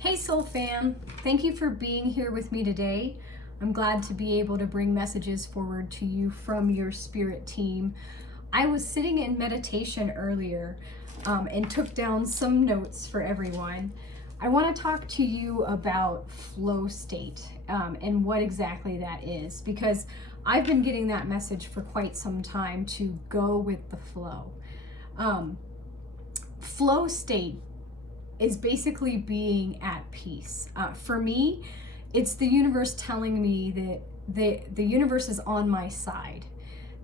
Hey Soul Fam, thank you for being here with me today. I'm glad to be able to bring messages forward to you from your spirit team. I was sitting in meditation earlier and took down some notes for everyone. I want to talk to you about flow state and what exactly that is, because I've been getting that message for quite some time to go with the flow. Flow state is basically being at peace. For me, it's the universe telling me that the universe is on my side.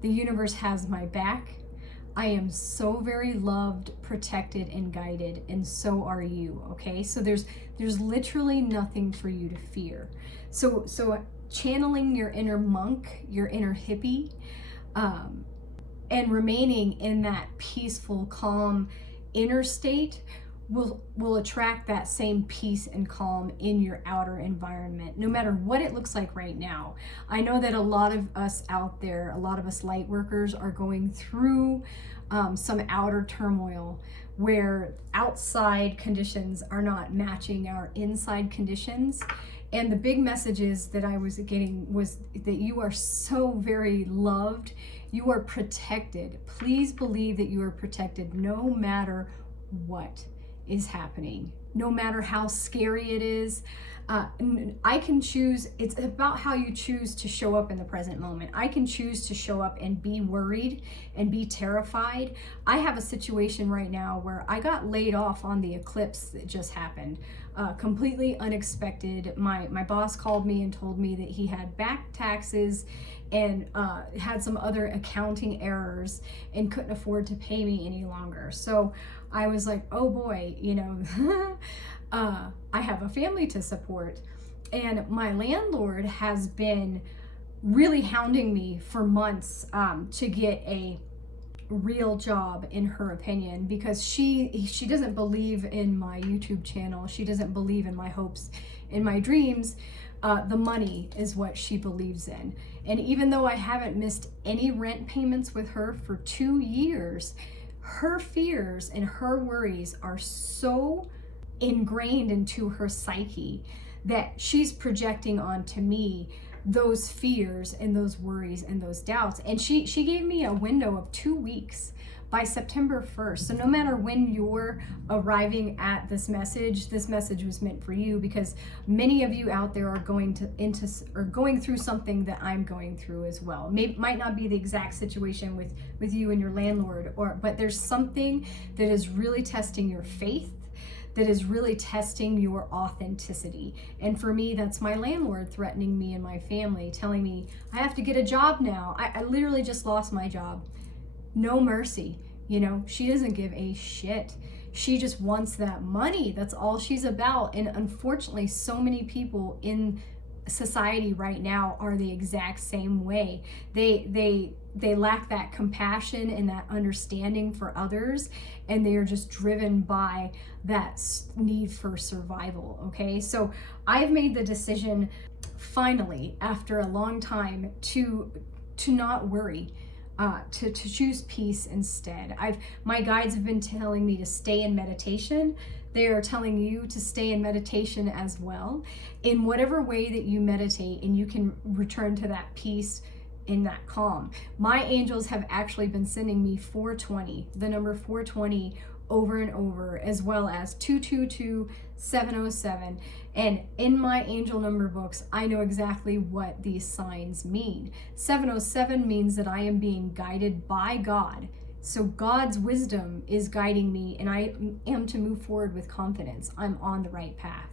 The universe has my back. I am so very loved, protected, and guided, and so are you, okay? So there's literally nothing for you to fear. So channeling your inner monk, your inner hippie, and remaining in that peaceful, calm inner state will attract that same peace and calm in your outer environment, no matter what it looks like right now. I know that a lot of us out there, a lot of us light workers are going through some outer turmoil where outside conditions are not matching our inside conditions. And the big messages that I was getting was that you are so very loved. You are protected. Please believe that you are protected no matter what is happening, no matter how scary it is. I can choose. It's about how you choose to show up in the present moment. I can choose to show up and be worried and be terrified. I have a situation right now where I got laid off on the eclipse that just happened. Completely unexpected. My boss called me and told me that he had back taxes and had some other accounting errors and couldn't afford to pay me any longer. So I was like, oh boy, I have a family to support. And my landlord has been really hounding me for months to get a real job, in her opinion, because she doesn't believe in my YouTube channel. She doesn't believe in my hopes, in my dreams. The money is what she believes in. And even though I haven't missed any rent payments with her for 2 years, her fears and her worries are so ingrained into her psyche that she's projecting onto me those fears and those worries and those doubts. And she gave me a window of 2 weeks by September 1st. So no matter when you're arriving at this message was meant for you, because many of you out there are going through something that I'm going through as well. Might not be the exact situation with you and your landlord, but there's something that is really testing your faith, that is really testing your authenticity. And for me, that's my landlord threatening me and my family, telling me I have to get a job now. I literally just lost my job. No mercy. She doesn't give a shit. She just wants that money. That's all she's about. And unfortunately, so many people in society right now are the exact same way. They lack that compassion and that understanding for others, and they are just driven by that need for survival. Okay, so I've made the decision finally, after a long time, to not worry, to choose peace instead. My guides have been telling me to stay in meditation. They are telling you to stay in meditation as well, in whatever way that you meditate, and you can return to that peace, in that calm. My angels have actually been sending me 420, the number 420, over and over, as well as 222, 707. And in my angel number books, I know exactly what these signs mean. 707 means that I am being guided by God. So God's wisdom is guiding me, and I am to move forward with confidence. I'm on the right path.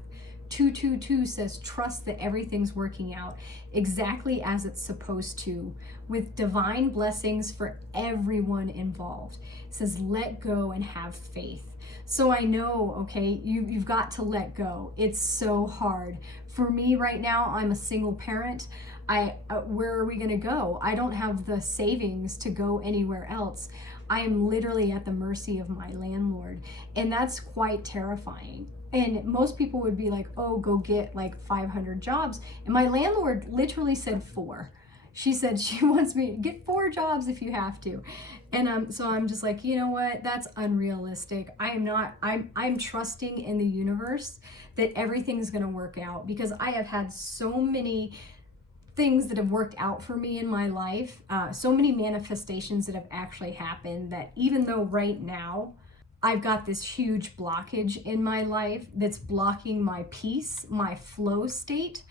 222 says trust that everything's working out exactly as it's supposed to, with divine blessings for everyone involved. It says let go and have faith. So I know, okay, you've got to let go. It's so hard. For me right now, I'm a single parent. Where are we gonna go? I don't have the savings to go anywhere else. I am literally at the mercy of my landlord, and that's quite terrifying. And most people would be like, oh, go get like 500 jobs. And my landlord literally said 4. She said she wants me to get 4 jobs if you have to. And so I'm just like, you know what? That's unrealistic. I'm trusting in the universe that everything's going to work out, because I have had so many things that have worked out for me in my life, so many manifestations that have actually happened, that even though right now I've got this huge blockage in my life that's blocking my peace, my flow state,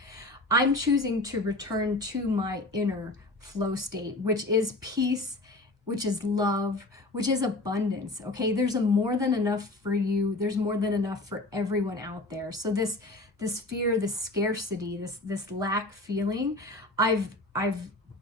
I'm choosing to return to my inner flow state, which is peace, which is love, which is abundance. Okay, there's a more than enough for you. There's more than enough for everyone out there. So this fear, this scarcity, this lack feeling,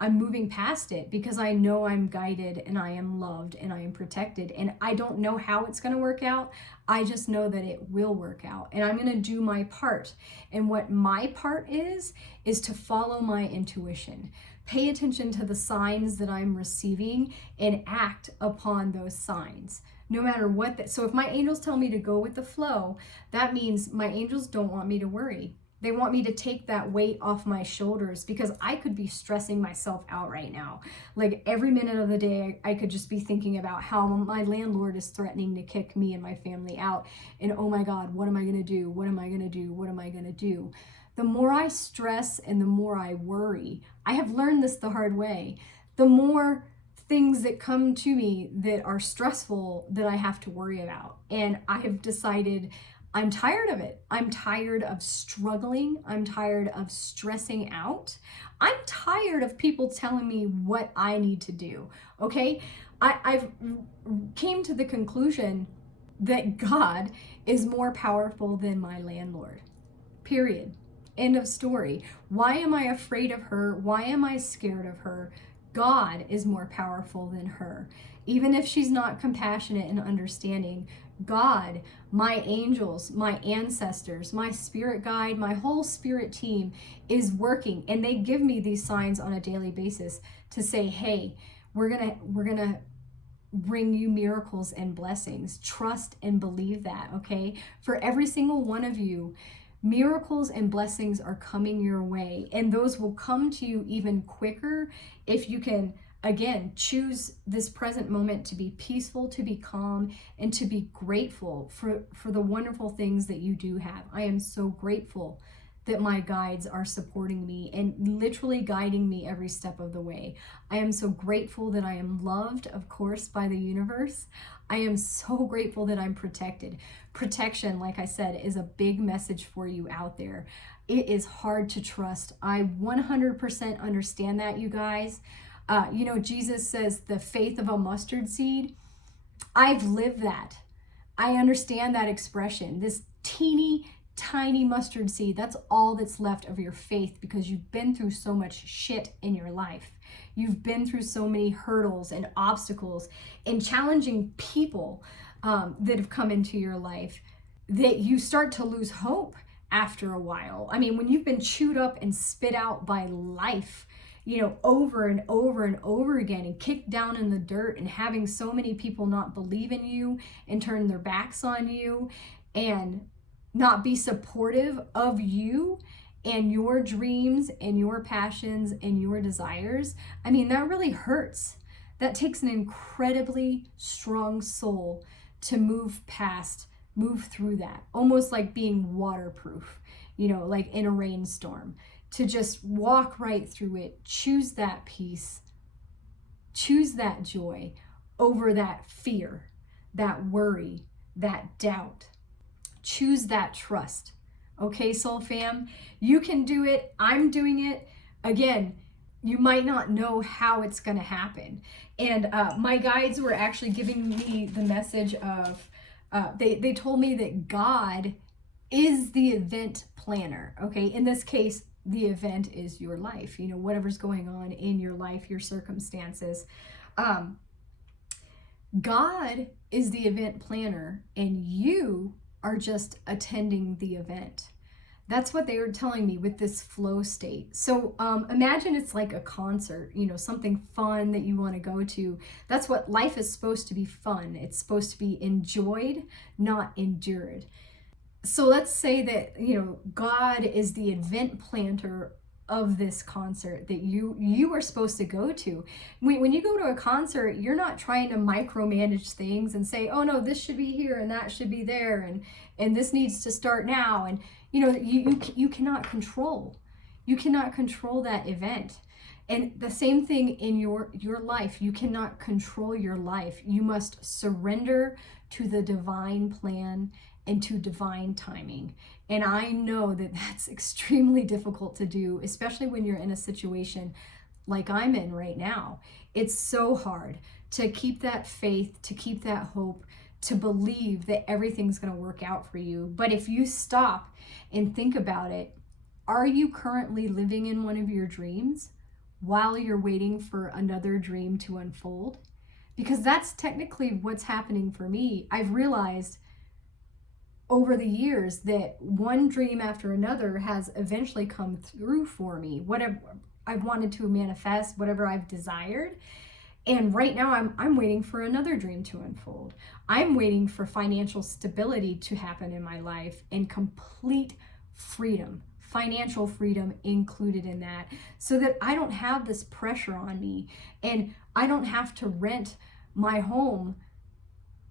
I'm moving past it, because I know I'm guided and I am loved and I am protected, and I don't know how it's going to work out. I just know that it will work out, and I'm going to do my part. And what my part is to follow my intuition. Pay attention to the signs that I'm receiving and act upon those signs. No matter what. So if my angels tell me to go with the flow, that means my angels don't want me to worry. They want me to take that weight off my shoulders, because I could be stressing myself out right now. Like every minute of the day, I could just be thinking about how my landlord is threatening to kick me and my family out. And oh my God, what am I going to do? What am I going to do? What am I going to do? The more I stress and the more I worry, I have learned this the hard way, the more things that come to me that are stressful that I have to worry about. And I have decided I'm tired of it. I'm tired of struggling. I'm tired of stressing out. I'm tired of people telling me what I need to do. Okay? I've came to the conclusion that God is more powerful than my landlord. Period. End of story. Why am I afraid of her? Why am I scared of her? God is more powerful than her. Even if she's not compassionate and understanding, God, my angels, my ancestors, my spirit guide, my whole spirit team is working, and they give me these signs on a daily basis to say, hey, we're gonna bring you miracles and blessings. Trust and believe that, okay? For every single one of you, miracles and blessings are coming your way, and those will come to you even quicker if you can, again, choose this present moment to be peaceful, to be calm, and to be grateful for the wonderful things that you do have. I am so grateful that my guides are supporting me and literally guiding me every step of the way. I am so grateful that I am loved, of course, by the universe. I am so grateful that I'm protected. Protection, like I said, is a big message for you out there. It is hard to trust. I 100% understand that, you guys. Jesus says the faith of a mustard seed. I've lived that. I understand that expression. This teeny tiny mustard seed, that's all that's left of your faith, because you've been through so much shit in your life. You've been through so many hurdles and obstacles and challenging people that have come into your life, that you start to lose hope after a while. I mean, when you've been chewed up and spit out by life, over and over and over again, and kicked down in the dirt, and having so many people not believe in you and turn their backs on you and not be supportive of you and your dreams and your passions and your desires. I mean, that really hurts. That takes an incredibly strong soul to move through that, almost like being waterproof, like in a rainstorm, to just walk right through it. Choose that peace, choose that joy over that fear, that worry, that doubt. Choose that trust. Okay, soul fam, you can do it. I'm doing it. Again, you might not know how it's going to happen. And my guides were actually giving me the message of, they told me that God is the event planner. Okay, in this case, the event is your life, whatever's going on in your life, your circumstances. God is the event planner, and you are just attending the event. That's what they were telling me with this flow state. So imagine it's like a concert, something fun that you want to go to. That's what life is supposed to be, fun. It's supposed to be enjoyed, not endured. So let's say that, God is the event planner of this concert that you are supposed to go to. When you go to a concert, you're not trying to micromanage things and say, oh no, this should be here and that should be there, and this needs to start now. And you cannot control. You cannot control that event. And the same thing in your life. You cannot control your life. You must surrender to the divine plan and to divine timing. And I know that that's extremely difficult to do, especially when you're in a situation like I'm in right now. It's so hard to keep that faith, to keep that hope, to believe that everything's going to work out for you. But if you stop and think about it, are you currently living in one of your dreams while you're waiting for another dream to unfold? Because that's technically what's happening for me. I've realized over the years that one dream after another has eventually come through for me. Whatever I've wanted to manifest, whatever I've desired. And right now I'm waiting for another dream to unfold. I'm waiting for financial stability to happen in my life and complete freedom, financial freedom included in that, so that I don't have this pressure on me and I don't have to rent my home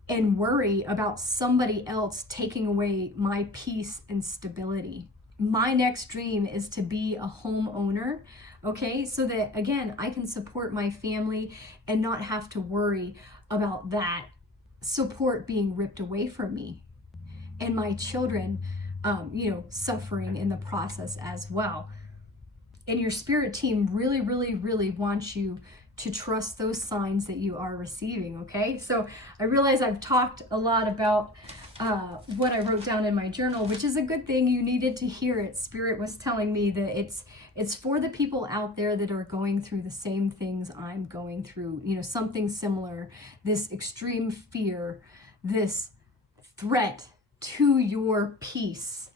and worry about somebody else taking away my peace and stability. My next dream is to be a homeowner, okay? So that, again, I can support my family and not have to worry about that support being ripped away from me and my children, suffering in the process as well. And your spirit team really, really, really wants you to trust those signs that you are receiving, okay? So I realize I've talked a lot about what I wrote down in my journal, which is a good thing. You needed to hear it. Spirit was telling me that it's for the people out there that are going through the same things I'm going through, something similar, this extreme fear, this threat to your peace.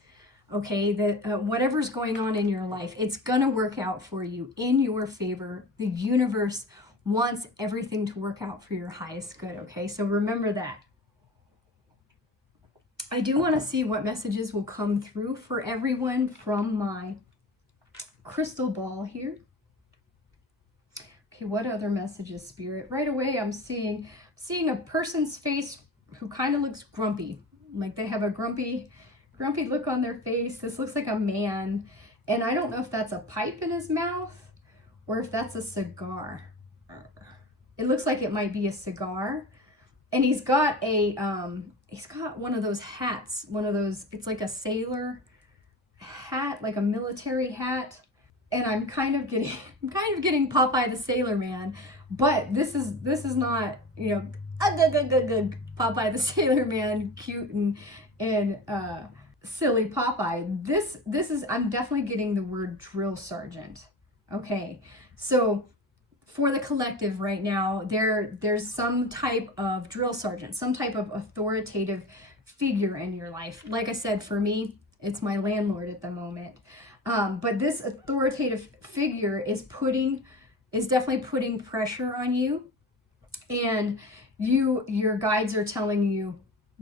Okay, that whatever's going on in your life, it's gonna work out for you in your favor. The universe wants everything to work out for your highest good, okay? So remember that. I do want to see what messages will come through for everyone from my crystal ball here. Okay, what other messages, Spirit? Right away, I'm seeing a person's face who kind of looks grumpy, like they have a grumpy look on their face. This looks like a man, and I don't know if that's a pipe in his mouth or if that's a cigar. It looks like it might be a cigar, and he's got one of those hats, it's like a sailor hat, like a military hat, and I'm kind of getting Popeye the Sailor Man, but this is not, Popeye the Sailor Man, cute and silly Popeye. This is, I'm definitely getting the word drill sergeant. Okay, so for the collective right now, there's some type of drill sergeant, some type of authoritative figure in your life. Like I said, for me, it's my landlord at the moment. But this authoritative figure is definitely putting pressure on you, and your guides are telling you,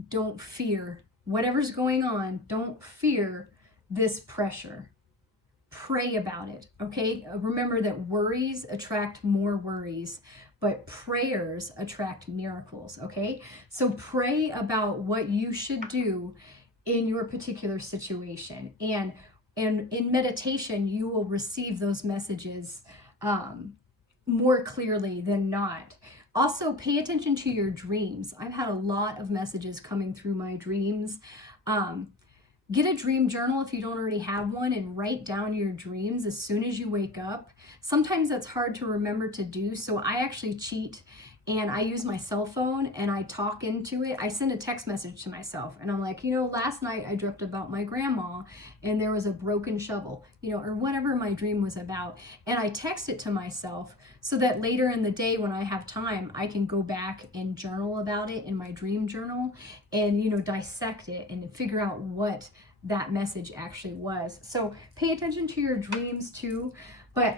don't fear whatever's going on. Don't fear this pressure. Pray about it, okay? Remember that worries attract more worries, but prayers attract miracles, okay? So pray about what you should do in your particular situation. And in meditation, you will receive those messages more clearly than not. Also, pay attention to your dreams. I've had a lot of messages coming through my dreams. Get a dream journal if you don't already have one, and write down your dreams as soon as you wake up. Sometimes that's hard to remember to do, so I actually cheat and I use my cell phone and I talk into it. I send a text message to myself and I'm like, last night I dreamt about my grandma and there was a broken shovel, or whatever my dream was about. And I text it to myself so that later in the day when I have time, I can go back and journal about it in my dream journal and, dissect it and figure out what that message actually was. So pay attention to your dreams too, but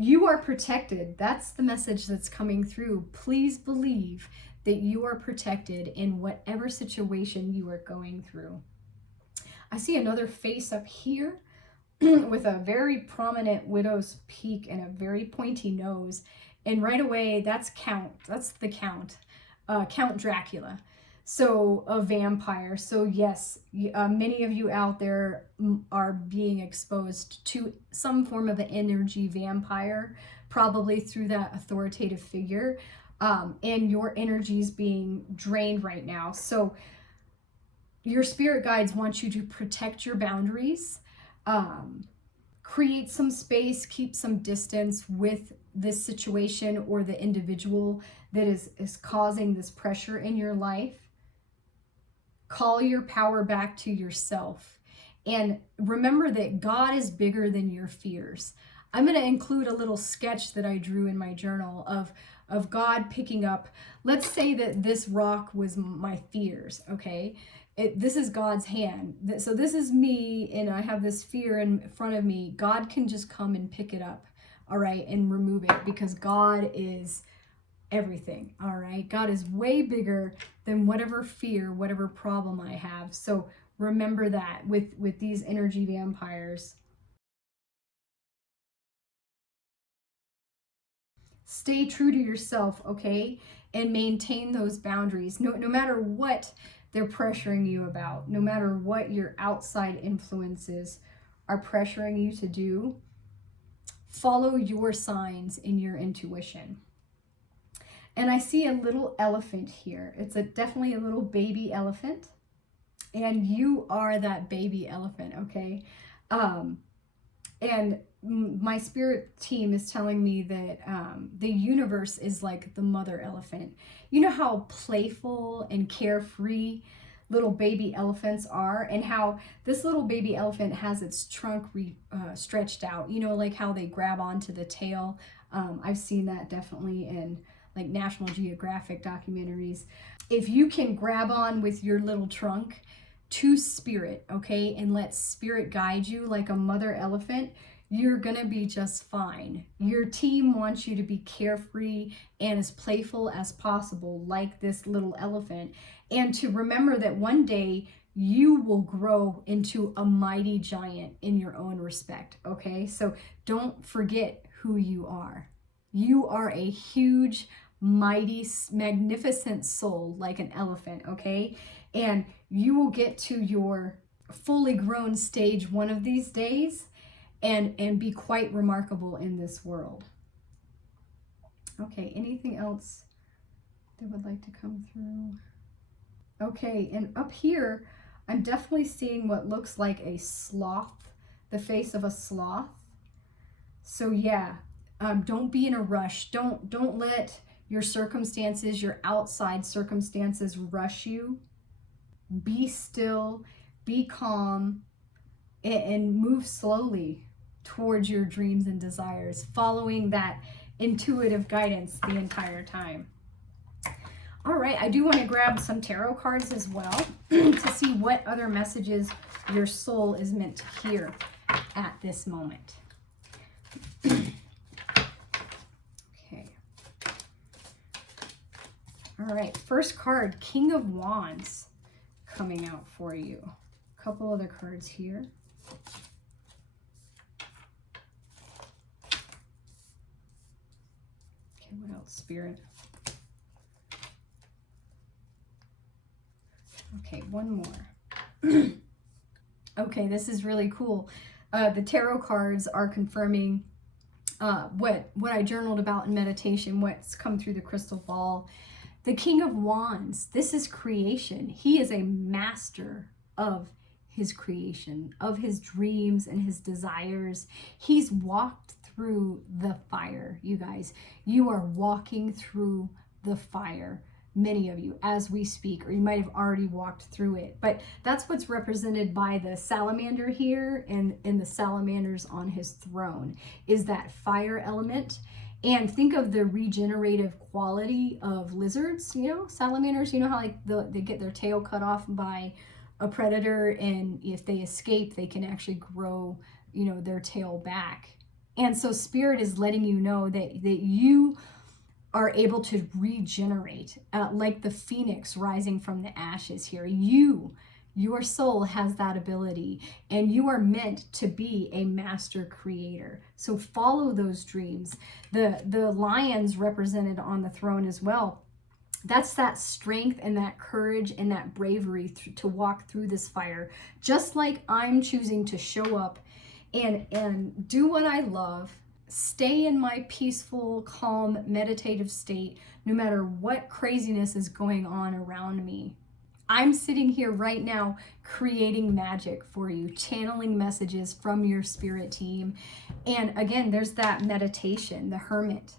you are protected. That's the message that's coming through. Please believe that you are protected in whatever situation you are going through. I see another face up here. with a very prominent widow's peak and a very pointy nose. And right away, that's the Count, Count Dracula. So a vampire. So yes, many of you out there are being exposed to some form of an energy vampire, probably through that authoritative figure. And your energy is being drained right now. So your spirit guides want you to protect your boundaries, create some space, keep some distance with this situation or the individual that is causing this pressure in your life. Call your power back to yourself. And remember that God is bigger than your fears. I'm going to include a little sketch that I drew in my journal of God picking up. Let's say that this rock was my fears, okay? This is God's hand. So this is me, and I have this fear in front of me. God can just come and pick it up, all right, and remove it, because God is everything, all right? God is way bigger than whatever fear, whatever problem I have. So remember that with these energy vampires. Stay true to yourself, okay? And maintain those boundaries. No matter what they're pressuring you about, no matter what your outside influences are pressuring you to do, follow your signs in your intuition. And I see a little elephant here. It's definitely a little baby elephant. And you are that baby elephant, okay? And my spirit team is telling me that the universe is like the mother elephant. You know how playful and carefree little baby elephants are, and how this little baby elephant has its trunk stretched out, you know, like how they grab onto the tail. I've seen that definitely in like National Geographic documentaries. If you can grab on with your little trunk to spirit, okay, and let spirit guide you like a mother elephant, you're gonna be just fine. Your team wants you to be carefree and as playful as possible, like this little elephant, and to remember that one day you will grow into a mighty giant in your own respect, okay? So don't forget who you are. You are a huge, mighty, magnificent soul, like an elephant, okay? And you will get to your fully grown stage one of these days and be quite remarkable in this world. Okay, anything else that would like to come through? Okay, and up here, I'm definitely seeing what looks like a sloth, the face of a sloth. So yeah, don't be in a rush. Don't let your circumstances, your outside circumstances rush you. Be still, be calm, and move slowly towards your dreams and desires, following that intuitive guidance the entire time. All right, I do want to grab some tarot cards as well to see what other messages your soul is meant to hear at this moment. All right, first card, King of Wands, coming out for you. A couple other cards here. Okay, what else, Spirit? Okay, one more. Okay, this is really cool. The tarot cards are confirming what I journaled about in meditation, what's come through the crystal ball. The King of Wands, this is creation. He is a master of his creation, of his dreams and his desires. He's walked through the fire, you guys. You are walking through the fire, many of you, as we speak, or you might have already walked through it. But that's what's represented by the salamander here and the salamanders on his throne, is that fire element. And think of the regenerative quality of lizards, you know, salamanders, you know how like they get their tail cut off by a predator, and if they escape, they can actually grow, you know, their tail back. And so Spirit is letting you know that you are able to regenerate, like the phoenix rising from the ashes here. You Your soul has that ability, and you are meant to be a master creator. So follow those dreams. The lions represented on the throne as well. That's that strength and that courage and that bravery to walk through this fire, just like I'm choosing to show up and do what I love, stay in my peaceful, calm, meditative state, no matter what craziness is going on around me. I'm sitting here right now creating magic for you, channeling messages from your spirit team. And again, there's that meditation, the hermit.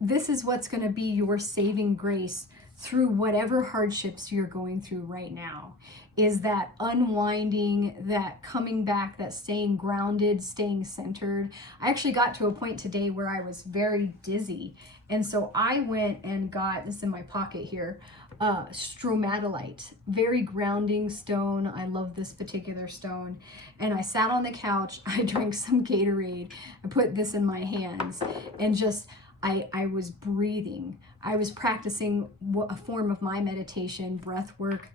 This is what's going to be your saving grace through whatever hardships you're going through right now, is that unwinding, that coming back, that staying grounded, staying centered. I actually got to a point today where I was very dizzy. And so I went and got, this in my pocket here, stromatolite, very grounding stone. I love this particular stone. And I sat on the couch, I drank some Gatorade, I put this in my hands, and just, I was breathing. I was practicing a form of my meditation, breath work,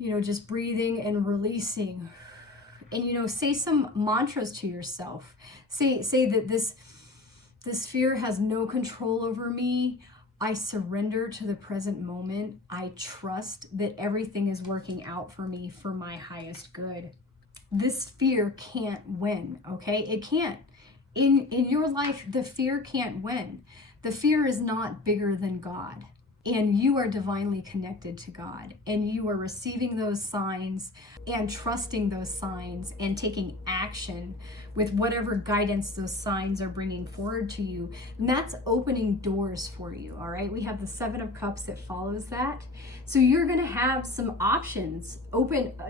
just breathing and releasing. And, say some mantras to yourself. Say that this fear has no control over me. I surrender to the present moment. I trust that everything is working out for me for my highest good. This fear can't win, okay? It can't. In your life, the fear can't win. The fear is not bigger than God. And you are divinely connected to God. And you are receiving those signs and trusting those signs and taking action with whatever guidance those signs are bringing forward to you. And that's opening doors for you, all right? We have the Seven of Cups that follows that. So you're going to have some options,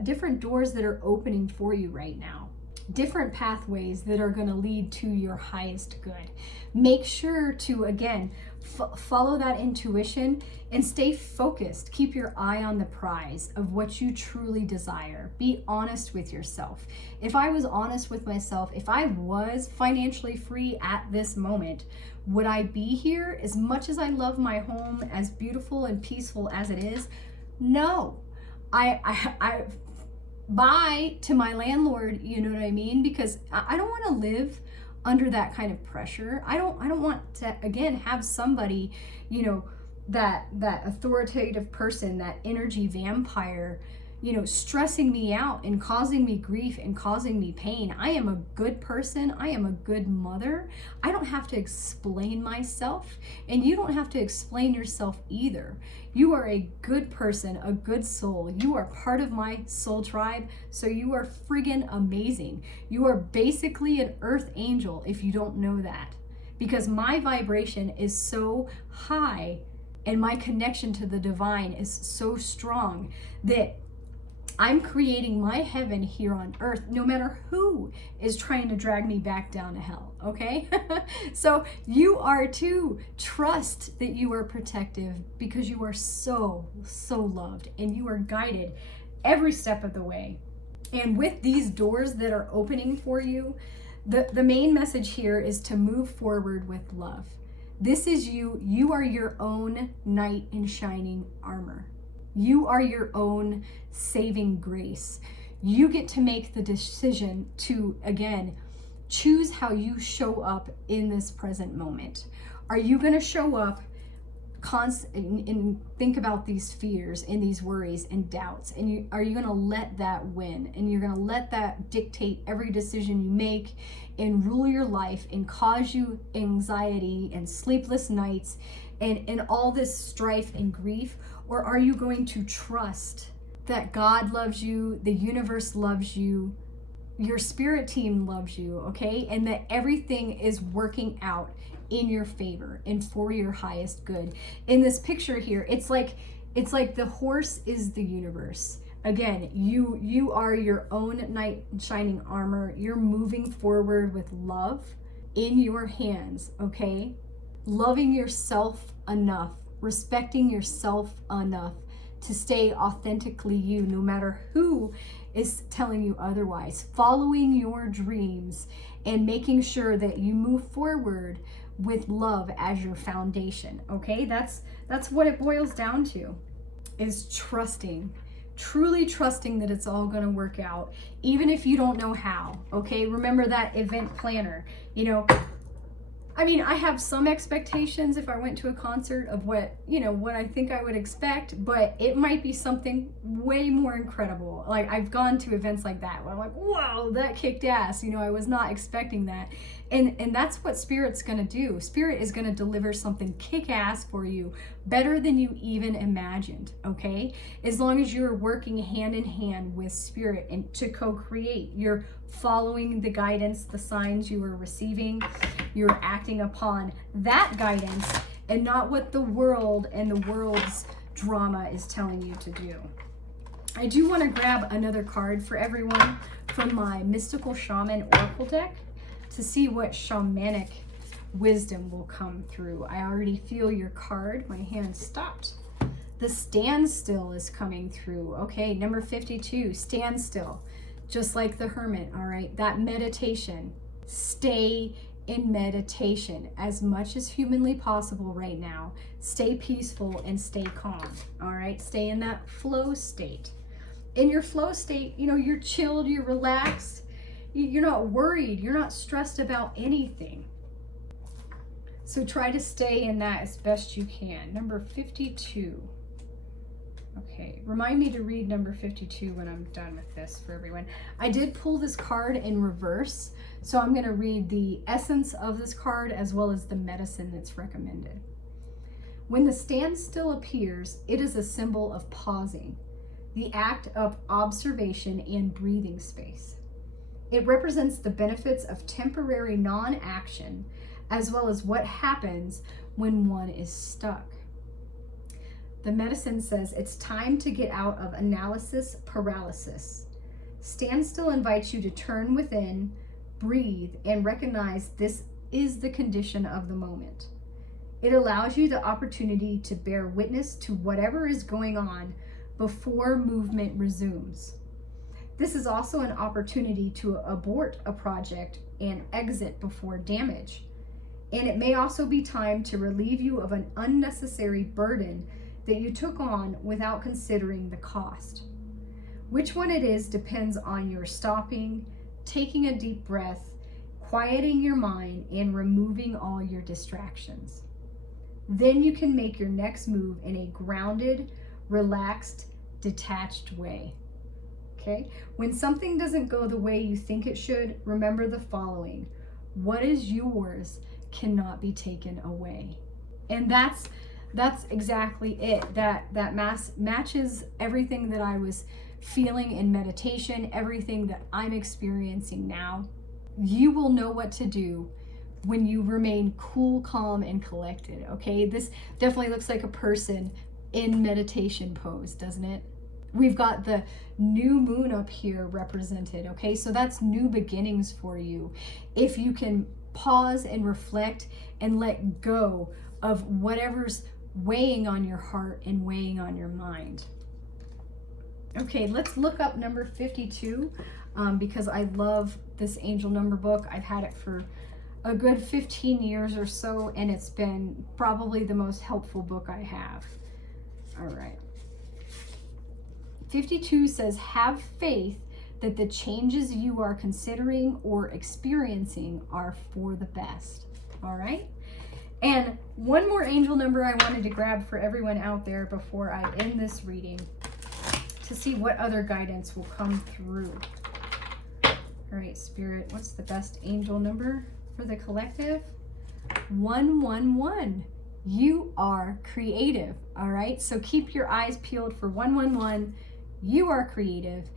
different doors that are opening for you right now. Different pathways that are going to lead to your highest good. Make sure to, again, follow that intuition and stay focused. Keep your eye on the prize of what you truly desire. Be honest with yourself. If I was honest with myself, if I was financially free at this moment, would I be here? As much as I love my home, as beautiful and peaceful as it is, no. I bye to my landlord, you know what I mean? Because I don't want to live under that kind of pressure. I don't want to, again, have somebody, that authoritative person, that energy vampire, stressing me out and causing me grief and causing me pain. I am a good person. I am a good mother. I don't have to explain myself, and you don't have to explain yourself either. You are a good person, a good soul. You are part of my soul tribe, so you are friggin' amazing. You are basically an earth angel if you don't know that, because my vibration is so high and my connection to the divine is so strong that I'm creating my heaven here on earth, no matter who is trying to drag me back down to hell, okay? So you are too. Trust that you are protective, because you are so, so loved, and you are guided every step of the way. And with these doors that are opening for you, the main message here is to move forward with love. This is you. You are your own knight in shining armor. You are your own saving grace. You get to make the decision to, again, choose how you show up in this present moment. Are you going to show up and think about these fears and these worries and doubts? And are you going to let that win? And you're going to let that dictate every decision you make and rule your life and cause you anxiety and sleepless nights and all this strife and grief? Or are you going to trust that God loves you, the universe loves you, your spirit team loves you, okay? And that everything is working out in your favor and for your highest good. In this picture here, it's like the horse is the universe. Again, you are your own knight in shining armor. You're moving forward with love in your hands, okay? Loving yourself enough, respecting yourself enough to stay authentically you, no matter who is telling you otherwise. Following your dreams and making sure that you move forward with love as your foundation, okay? That's what it boils down to, is trusting, truly trusting that it's all going to work out, even if you don't know how. Okay, remember that event planner. You know, I mean, I have some expectations if I went to a concert of what I think I would expect, but it might be something way more incredible. Like, I've gone to events like that where I'm like, whoa, that kicked ass. I was not expecting that. And that's what Spirit's going to do. Spirit is going to deliver something kick-ass for you, better than you even imagined, okay? As long as you're working hand in hand with Spirit and to co-create. You're following the guidance, the signs you are receiving. You're acting upon that guidance and not what the world and the world's drama is telling you to do. I do want to grab another card for everyone from my Mystical Shaman Oracle deck to see what shamanic wisdom will come through. I already feel your card. My hand stopped. The standstill is coming through. Okay, number 52, standstill. Just like the hermit, all right? That meditation. Stay in meditation as much as humanly possible right now. Stay peaceful and stay calm, all right? Stay in that flow state. In your flow state, you're chilled, you're relaxed. You're not worried. You're not stressed about anything. So try to stay in that as best you can. Number 52. Okay, remind me to read number 52 when I'm done with this for everyone. I did pull this card in reverse, so I'm going to read the essence of this card as well as the medicine that's recommended. When the standstill appears, it is a symbol of pausing, the act of observation and breathing space. It represents the benefits of temporary non-action, as well as what happens when one is stuck. The medicine says it's time to get out of analysis paralysis. Standstill invites you to turn within, breathe, and recognize this is the condition of the moment. It allows you the opportunity to bear witness to whatever is going on before movement resumes. This is also an opportunity to abort a project and exit before damage. And it may also be time to relieve you of an unnecessary burden that you took on without considering the cost. Which one it is depends on your stopping, taking a deep breath, quieting your mind, and removing all your distractions. Then you can make your next move in a grounded, relaxed, detached way. Okay? When something doesn't go the way you think it should, remember the following. What is yours cannot be taken away. And that's exactly it. That matches everything that I was feeling in meditation, everything that I'm experiencing now. You will know what to do when you remain cool, calm, and collected, okay? This definitely looks like a person in meditation pose, doesn't it? We've got the new moon up here represented, okay? So that's new beginnings for you. If you can pause and reflect and let go of whatever's weighing on your heart and weighing on your mind. Okay, let's look up number 52 because I love this angel number book. I've had it for a good 15 years or so, and it's been probably the most helpful book I have. All right. 52 says, have faith that the changes you are considering or experiencing are for the best. All right. And one more angel number I wanted to grab for everyone out there before I end this reading to see what other guidance will come through. All right, Spirit, what's the best angel number for the collective? 111. You are creative. All right. So keep your eyes peeled for 111. You are creative.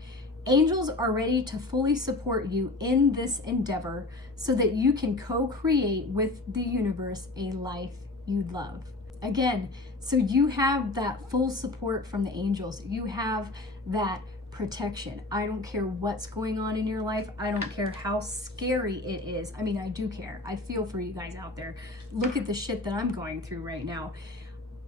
Angels are ready to fully support you in this endeavor so that you can co-create with the universe a life you love. Again, so you have that full support from the angels. You have that protection. I don't care what's going on in your life. I don't care how scary it is. I mean, I do care. I feel for you guys out there. Look at the shit that I'm going through right now.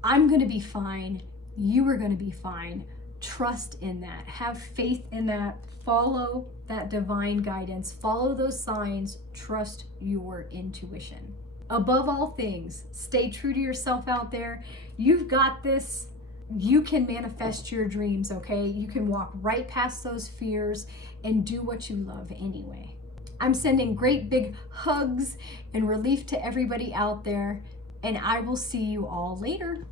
I'm going to be fine. You are going to be fine. Trust in that. Have faith in that. Follow that divine guidance. Follow those signs. Trust your intuition. Above all things, stay true to yourself out there. You've got this. you can manifest your dreams, okay? You can walk right past those fears and do what you love anyway. I'm sending great big hugs and relief to everybody out there, and I will see you all later.